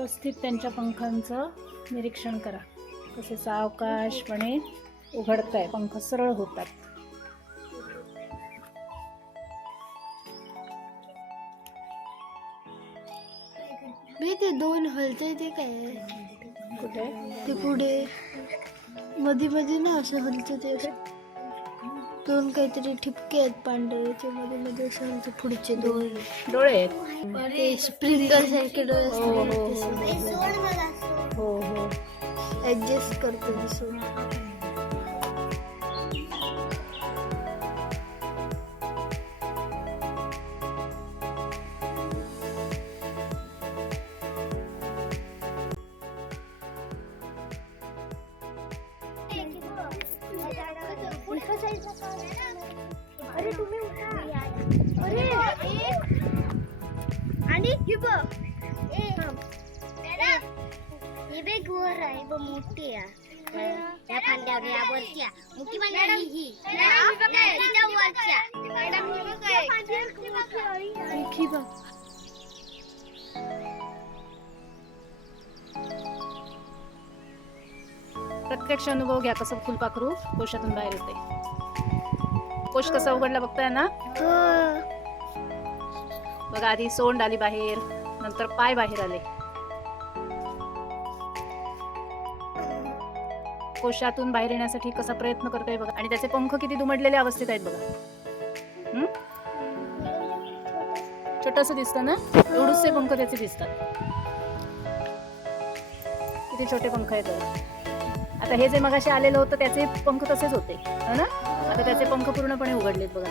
व्यवस्थित त्यांच्या पंखांचं निरीक्षण करा, कसे सावकाशपणे उघडताय, पंख सरळ होतात. मी ते दोन हलते ते काय कुठे? ते पुढे मध्ये मध्ये ना असं हलते ते दोन काहीतरी ठिपके आहेत पांढरे, ते मध्ये मध्ये असं हलते पुढचे दोन डोळे आहेत. ते स्प्रिंगर सारखे डोळे हो हो असतात. हो हो. ऍडजस्ट करतो दिसून. अरे तुम्ही अरे आणि ही बेग वर आहे व मोठी आहे त्या फांद्यावर यावरच्या मोठी म्हणजे ही तिच्या वरच्या ही बघ. प्रत्यक्ष अनुभव घ्या कसं फुलपाखरू कोशातून बाहेर येते. कोश कसा उघडला बघताय ना. बघा, आधी सोंड आली बाहेर, नंतर पाय बाहेर आले. कोशातून बाहेर येण्यासाठी कसा प्रयत्न करतोय बघा. आणि त्याचे पंख किती दुमडलेल्या अवस्थेत आहेत बघा. छोटस दिसतं ना, एवढूसे पंख त्याचे दिसतात. किती छोटे पंख आहेत बघा. आता हे जे मगाशी आलेलं होतं त्याचे पंख तसेच होते, हो ना. आता त्याचे पंख पूर्णपणे उघडलेत बघा.